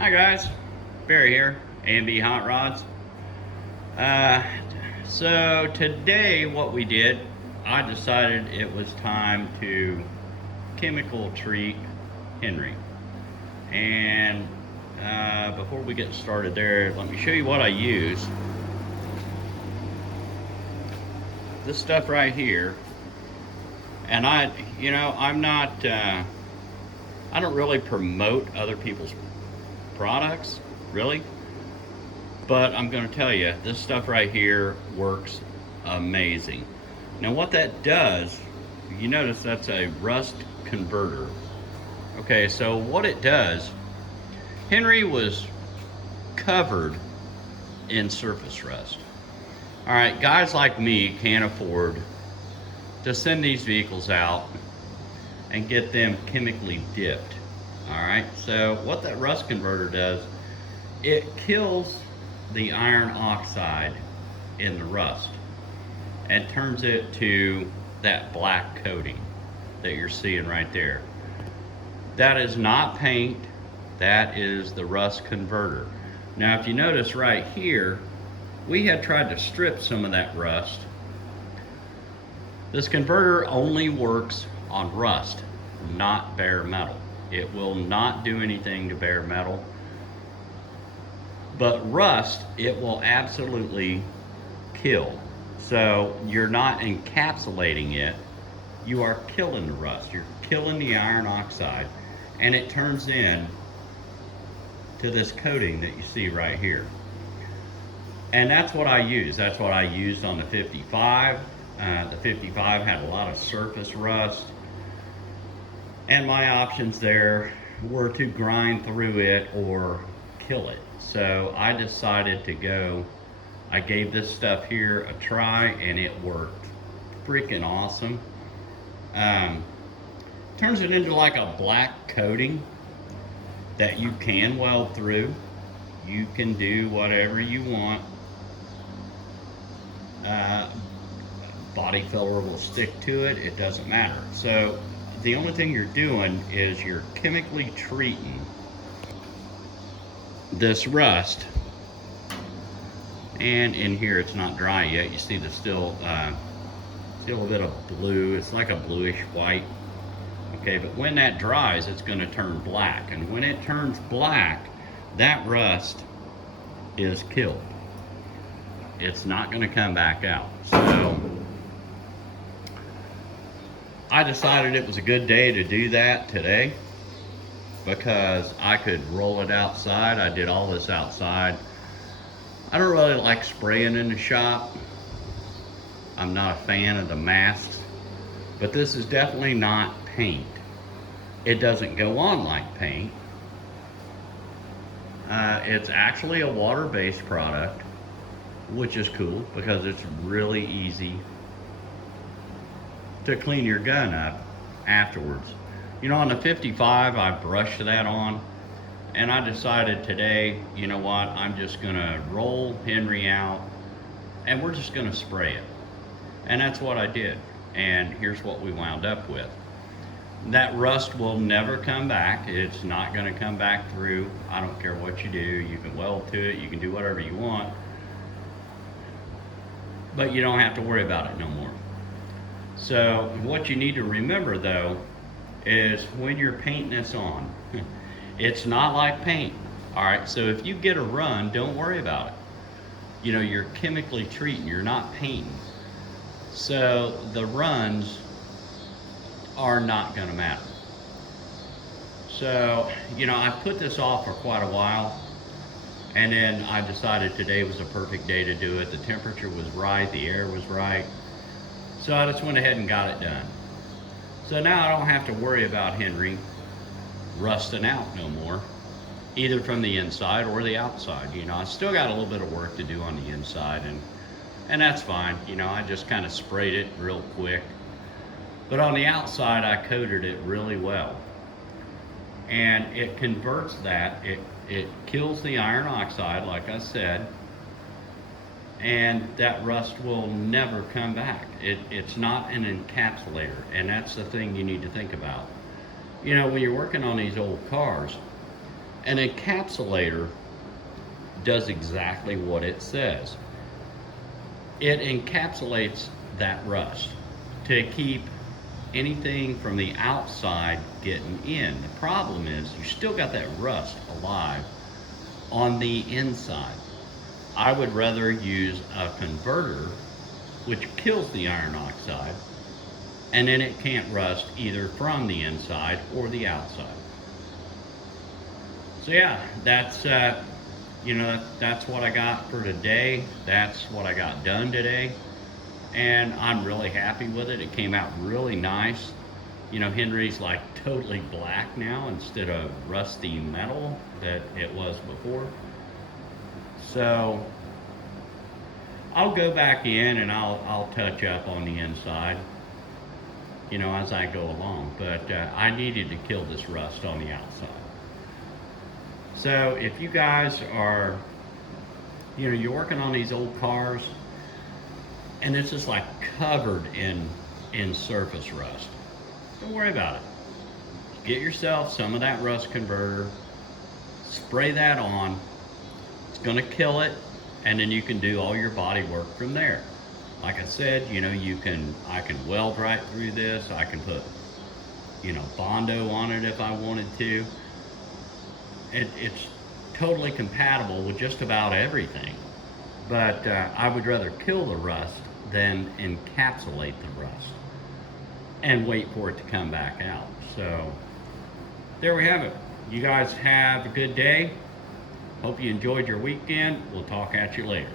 Hi guys, Barry here, A&B Hot Rods. Uh, so today what we did, I decided it was time to chemical treat Henry. And before we get started there, let me show you what I use. This stuff right here, and I'm not, I don't really promote other people's products, really. But I'm going to tell you, this stuff right here works amazing. Now what that does, you notice that's a rust converter. Okay, so what it does, Henry was covered in surface rust. All right, guys like me can't afford to send these vehicles out and get them chemically dipped. All right, so what that rust converter does, it kills the iron oxide in the rust and turns it to that black coating that you're seeing right there. That is not paint, that is the rust converter. Now if you notice right here, we had tried to strip some of that rust. This converter only works on rust, not bare metal. It will not do anything to bare metal. But rust, it will absolutely kill. So you're not encapsulating it, you are killing the rust. You're killing the iron oxide, and it turns in to this coating that you see right here. And that's what I use. That's what I used on the 55. The 55 had a lot of surface rust. And my options there were to grind through it or kill it. So I decided to go, I gave this stuff here a try and it worked freaking awesome. Turns it into like a black coating that you can weld through. You can do whatever you want. Body filler will stick to it, it doesn't matter. So the only thing you're doing is you're chemically treating this rust. And in here it's not dry yet. You see the still a bit of blue. It's like a bluish white. Okay, but when that dries, it's going to turn black. And when it turns black, that rust is killed. It's not going to come back out. So I decided it was a good day to do that today because I could roll it outside. I did all this outside. I don't really like spraying in the shop. I'm not a fan of the masks, but this is definitely not paint. It doesn't go on like paint. It's actually a water-based product, which is cool because it's really easy to clean your gun up afterwards. You know, on the 55, I brushed that on, and I decided today, you know what, I'm just gonna roll Henry out, and we're just gonna spray it. And that's what I did, and here's what we wound up with. That rust will never come back. It's not gonna come back through. I don't care what you do. You can weld to it, you can do whatever you want, but you don't have to worry about it no more. So what you need to remember though is when you're painting this on, it's not like paint. All right, so if you get a run, don't worry about it. You know, you're chemically treating, you're not painting. So the runs are not gonna matter. So, you know, I put this off for quite a while, and then I decided today was a perfect day to do it. The temperature was right, the air was right. So I just went ahead and got it done. So now I don't have to worry about Henry rusting out no more, either from the inside or the outside. You know, I still got a little bit of work to do on the inside, and that's fine. You know, I just kind of sprayed it real quick. But on the outside, I coated it really well. And it converts that, it kills the iron oxide, like I said, and that rust will never come back. It's not an encapsulator, and that's the thing you need to think about. You know, when you're working on these old cars, An encapsulator does exactly what it says. It encapsulates that rust to keep anything from the outside getting in. The problem is you still got that rust alive on the inside. I would rather use a converter which kills the iron oxide, and then it can't rust either from the inside or the outside. So yeah, that's what I got for today. That's what I got done today, and I'm really happy with it. It came out really nice. Henry's like totally black now instead of rusty metal that it was before. So I'll go back in and I'll touch up on the inside, as I go along. But I needed to kill this rust on the outside. So if you guys are, you're working on these old cars and it's just like covered in surface rust, don't worry about it. Get yourself some of that rust converter, spray that on. It's gonna kill it, and then you can do all your body work from there. Like I said, I can weld right through this. I can put, Bondo on it if I wanted to. It's totally compatible with just about everything. But I would rather kill the rust than encapsulate the rust and wait for it to come back out. So there we have it. You guys have a good day. Hope you enjoyed your weekend. We'll talk at you later.